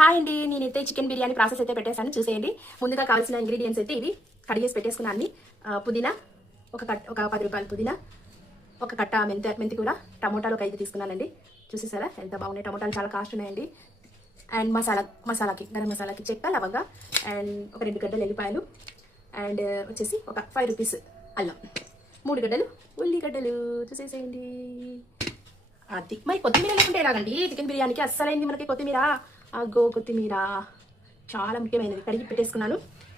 Hi అండి, నేనైతే chicken biryani process అయితే పెట్టేసాను, చూసేయండి. ముందుగా కావాల్సిన ఇంగ్రీడియంట్స్ అయితే ఇవి కడిగేసి పెట్టేసుకున్నాను. పుదీనా ఒక 10 రూపాయలు పుదీనా, ఒక కట్ట మెంతి కూర, టమోటాలు ఒక 5 తీసుకున్నానండి. చూసేసారా ఎంత బాగున్నాయి టమోటాలు, చాలా కాస్ట్ ఉన్నాయండి. అండ్ మసాలాకి గరం మసాలాకి చెక్క లవంగ, అండ్ ఒక 2 గడ్డలు ఎల్లిపాయలు, అండ్ వచ్చేసి ఒక 5 రూపీస్ అల్లం, 3 గడ్డలు ఉల్లిగడ్డలు. చూసేసేయండి. అది మరి కొత్తిమీర లేకుంటే ఎలాగండి చికెన్ బిర్యానీకి? అస్సలైంది మనకి కొత్తిమీర. అగ్గో కొత్తిమీర చాలా ముఖ్యమైనది, కడిగి పెట్టేసుకున్నాను.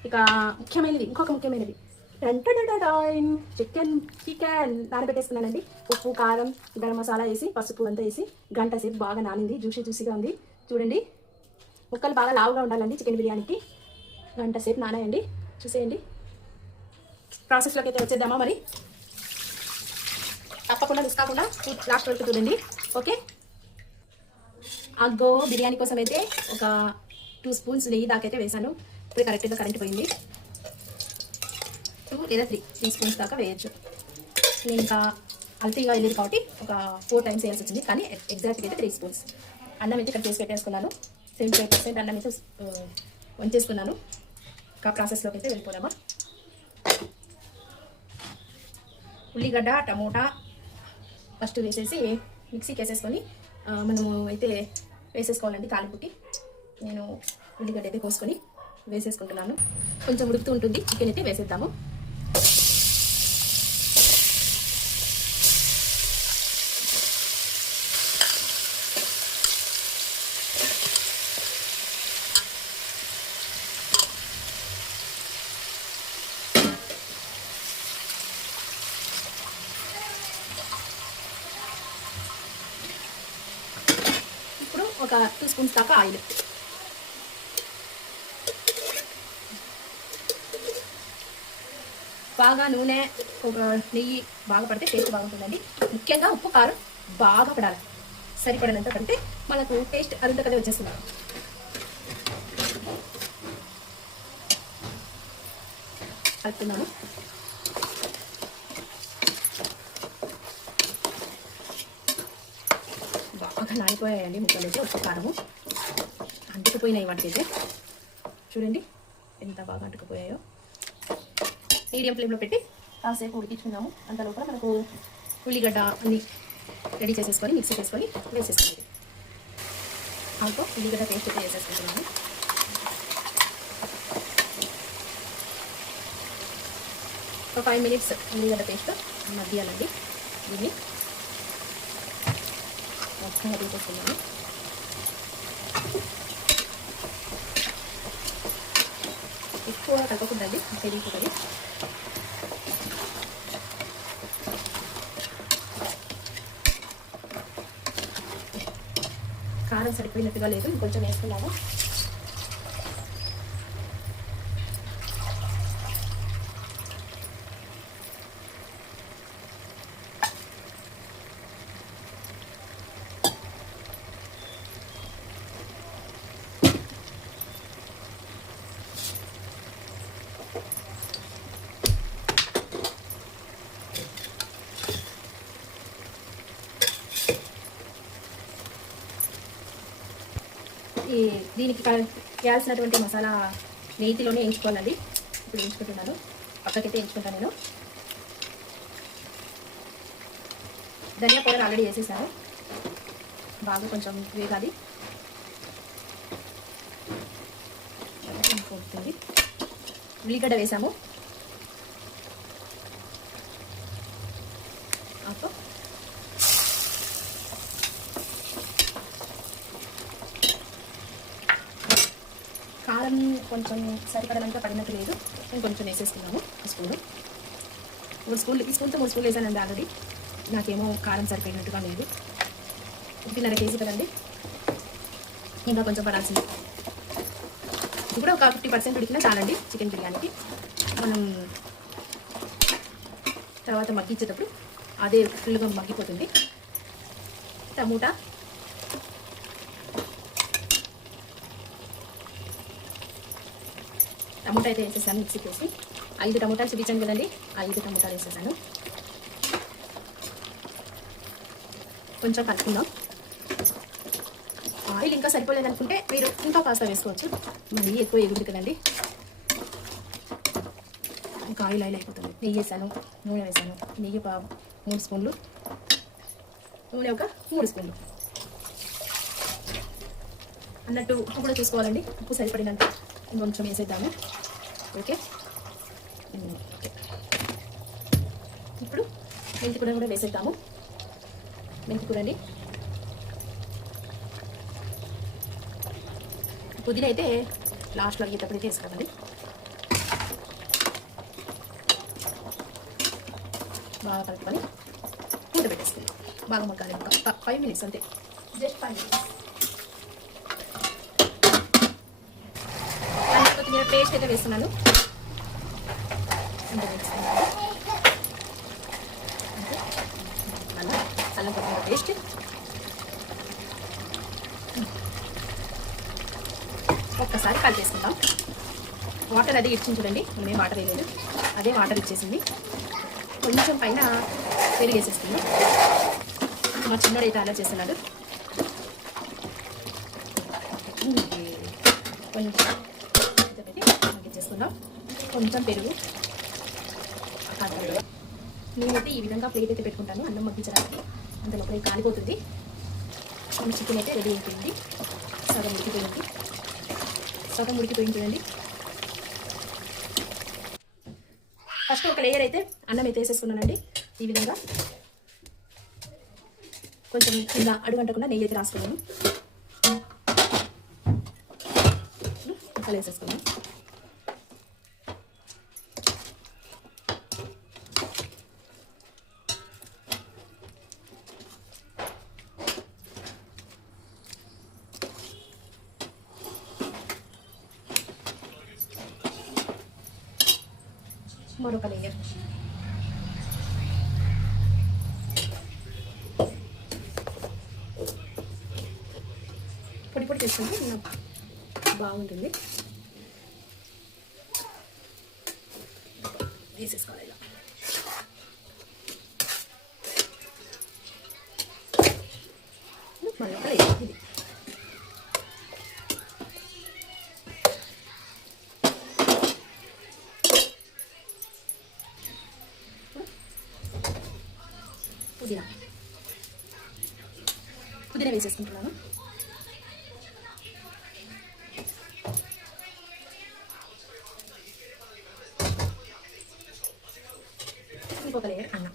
ఇక ముఖ్యమైనది, ఇంకొక ముఖ్యమైనది, చికెన్ నానబెట్టేసుకున్నానండి. ఉప్పు కారం గరం మసాలా వేసి పసుపు అంతా వేసి గంట సేపు బాగా నానింది. జ్యూసీగా ఉంది చూడండి. ముక్కలు బాగా లావుగా ఉండాలండి చికెన్ బిర్యానీకి. గంట సేపు నానాయండి. చూసేయండి. ప్రాసెస్లోకి అయితే వచ్చేద్దామా మరి? తప్పకుండా మిస్ కాకుండా లాస్ట్ వరకు చూడండి. ఓకే. అగ్గో బిర్యానీ కోసం అయితే ఒక 2 స్పూన్స్ నెయ్యి దాకైతే వేసాను. ఇప్పుడు కరెక్ట్గా కరెంట్ పోయింది. 2 లేదా 3 స్పూన్స్ దాకా వేయచ్చు. నేను ఇంకా అల్తీగా వెళ్ళేది కాబట్టి ఒక 4 టైమ్స్ వేయాల్సి వచ్చింది, కానీ ఎగ్జాక్ట్గా అయితే 3 స్పూన్స్. అన్నం అయితే ఇక్కడ చేసి పెట్టేసుకున్నాను. 75% అన్నం అయితే వంచేసుకున్నాను. ఇంకా ప్రాసెస్లోకి అయితే వెళ్ళిపోదామా. ఉల్లిగడ్డ టమోటా ఫస్ట్ వేసేసి మిక్సీకి వేసేసుకొని మనము అయితే వేసేసుకోవాలండి. తాలింపుకి నేను ఉల్లిగడ్డ అయితే కోసుకొని వేసేసుకుంటున్నాను. కొంచెం ఉడుకుతూ ఉంటుంది. చికెన్ అయితే వేసేద్దాము. ఒక 2 స్పూన్స్ దాకా ఆయిల్, బాగా నూనె ఒక నెయ్యి బాగా పడితే టేస్ట్ బాగుంటుందండి. ముఖ్యంగా ఉప్పు కారం బాగా పడాలి, సరిపడినంత పడితే మనకు టేస్ట్ అరుంతకదే వచ్చేస్తుంది. కలుపుతున్నాము. బాగా నానిపోయాయండి ముక్కలు అయితే. ఉప్పు కారము అంటుకుపోయినాయి వాటికైతే. చూడండి ఎంత బాగా అంటుకుపోయాయో. మీడియం ఫ్లేమ్లో పెట్టి కాసేపు ఉడికించుకున్నాము. అంత లోపల మనకు ఉల్లిగడ్డ అన్ని రెడీ చేసేసుకొని మిక్సీ చేసుకొని వేసేసుకోండి. దాంతో ఉల్లిగడ్డ పేస్ట్ అయితే వేసేసుకుంటున్నాము. ఒక 5 మినిట్స్ ఉల్లిగడ్డ పేస్ట్ మధ్యాలండి. దీన్ని మొత్తం వేసేసుకున్నాము. ఎక్కువ కలపకూడదండి, తెలియకూడదు. కారం సరిపోయినట్టుగా లేదు, ఇంకొంచెం వేసుకున్నాము. దీనికి వేయాల్సినటువంటి మసాలా నేతిలోనే వేయించుకోవాలండి. ఇప్పుడు వేయించుకుంటున్నాను, పక్కకైతే వేయించుకుంటాను నేను. ధనియా పౌడర్ ఆల్రెడీ వేసేసాను, బాగా కొంచెం వేగాలి. ఉల్లిగడ్డ వేసాము. కారం కొంచెం సరిపడనంత పడినట్టు లేదు, నేను కొంచెం వేసేసుకున్నాము. ఈ స్పూన్తో 3 స్పూన్లు వేసానండి ఆల్రెడీ. నాకేమో కారం సరిపోయినట్టుగా లేదు. 1.5 కేజీ కదండి, ఇంకా కొంచెం పడాల్సింది. ఇప్పుడు ఒక 50% ఉడికినా చాలండి చికెన్ బిర్యానీకి. మనం తర్వాత మగ్గించేటప్పుడు అదే ఫుల్గా మగ్గిపోతుంది. టమోటా అయితే వేసేసాను మిక్సీకి వేసి. 5 టమోటాలు చూపించాను కదండి, 5 టమోటాలు వేసేసాను. కొంచెం కలుపుకుందాం. ఆయిల్ ఇంకా సరిపోలేదు అనుకుంటే మీరు ఇంకా కాస్త వేసుకోవచ్చు. మళ్ళీ ఎక్కువ ఎగురుతుంది కదండి. ఇంకా ఆయిల్ అయిపోతుంది. నెయ్యి వేసాను, నూనె వేసాను. నెయ్యి 3 స్పూన్లు, నూనె ఒక 3 స్పూన్లు అన్నట్టు. ఉప్పు కూడా చూసుకోవాలండి. ఉప్పు సరిపడినంత ఇంకొంచెం వేసేద్దాము. ఓకే, ఇప్పుడు మెంతి కూర కూడా వేసేద్దాము. మెంతి కూర అండి. పుదీనా అయితే లాస్ట్లో అయ్యేటప్పుడు వేసుకోవాలి. బాగా కలుపుకొని మూత పెట్టేసుకుందాం. బాగా మగ్గాలి. ఒక 5 మినిట్స్ అంతే, జస్ట్ 5 మినిట్స్. కొత్తిమీర పేస్ట్ అయితే వేస్తున్నాను. అల్లం కొత్తిమీర పేస్ట్, ఒక్కసారి కలిపేసుకుందాం. వాటర్ అది ఇచ్చింది చూడండి, నేనే వాటర్ వేయలేదు, అదే వాటర్ ఇచ్చేసింది. కొంచెం పైన పెరిగేసేస్తుంది. మా చిన్నోడు అయితే అలా చేస్తున్నాడు. కొంచెం చేసుకుందాం. కొంచెం పెరుగు. నేనైతే ఈ విధంగా ప్లేట్ అయితే పెట్టుకుంటాను అన్నం మగ్గించడానికి. అంత లోపల కాలిపోతుంది. చికెన్ అయితే రెడీ అయిపోయింది. సగం ఉడికిపోయింది చూడండి. ఫస్ట్ ఒక లేయర్ అయితే అన్నం అయితే వేసేసుకున్నానండి. ఈ విధంగా కొంచెం కింద అడుగంటకుండా నెయ్యి అయితే రాసుకున్నాను. ముక్కలు వేసేసుకున్నాను. మరొక లేయర్. పొడి పొడి చేసుకుంటే బాగుంటుంది. వేసేసుకోవాలి ఇలా. మరొక లేయర్ ఇది. పుదీనా వేసేసుకుంటున్నాను. ఇంకొక లేయర్ అన్నం.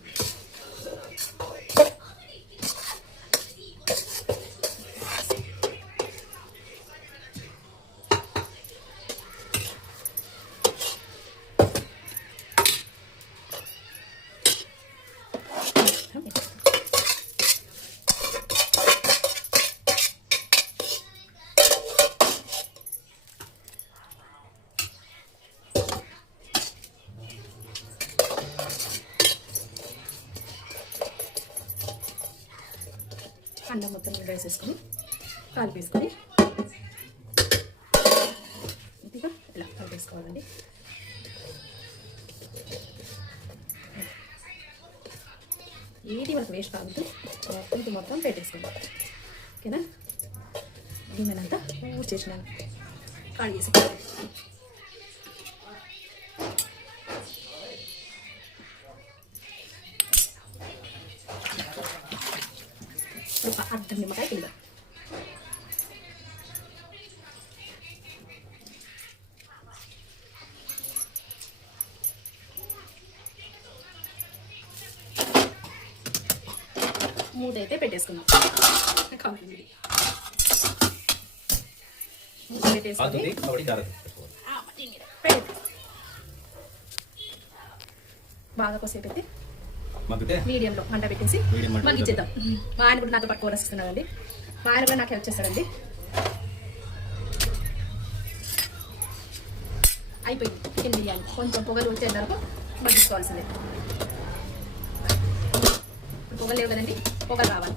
అన్నం మొత్తం మీద వేసేసుకొని కలిపేసుకొని ఇంకా ఇలా కలిపేసుకోవాలండి. ఏది మనకు వేస్ట్ కావద్దు. ఇది మొత్తం పెట్టేసుకుందాం. ఓకేనా? గిన్నెనంతా ఊరు చేసినాను. కాడి చేసుకోవాలి. అర్థం నిమ్మకాయ కింద మూత అయితే పెట్టేసుకుందాం. బాగా కొద్దిసేపు అయితే మీడియంలో మంట పెట్టేసి మగ్గించేద్దాం. మా ఆయన కూడా నాతో పట్టుకోవాల్సి వస్తున్నాడండి. మా ఆయన కూడా నాకు హెల్ప్ చేస్తాడండి. అయిపోయింది చికెన్ బిర్యానీ. కొంచెం పొగలు వచ్చే వరకు మగ్గించుకోవాల్సిందే. పొగలు లేవు కదండి, పొగలు రావాలి.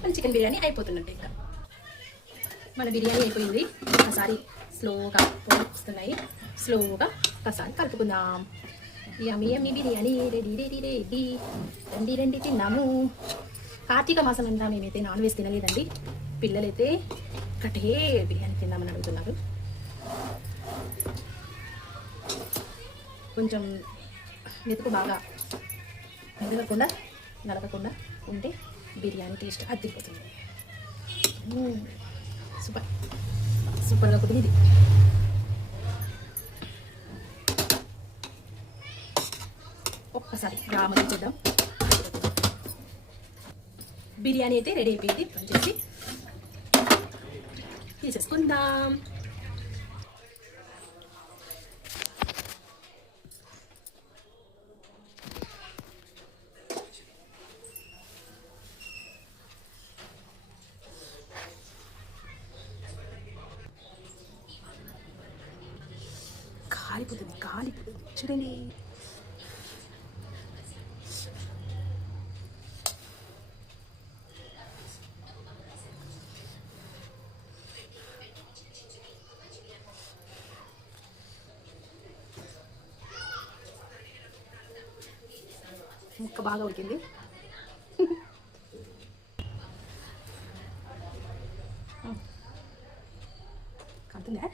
మన చికెన్ బిర్యానీ అయిపోతున్నట్టు. ఇంకా మన బిర్యానీ అయిపోయింది. ఒకసారి స్లోగా పొగలు వస్తున్నాయి. స్లోగా ఒకసారి కలుపుకుందాం. యమ్మీ యమ్మీ బిర్యానీ రెడీ రెడీ రెడీ. రండి రండి తిన్నాము. కార్తీక మాసం అంతా మేమైతే నాన్ వెజ్ తినలేదండి. పిల్లలైతే ఒక్కటే బిర్యానీ తిందామని అడుగుతున్నారు. కొంచెం మెతుకు బాగా మెదగకుండా నలగకుండా ఉంటే బిర్యానీ టేస్ట్ అదిరిపోతుంది. సూపర్ సూపర్గా కుదిరింది. ఒక్కసారి రామని చేద్దాం. బిర్యానీ అయితే రెడీ అయిపోయింది. పనిచేసి తీసేసుకుందాం. కాలిపోతుంది చూడండి. ముక్క బాగా ఉడికింది. కంటుందా?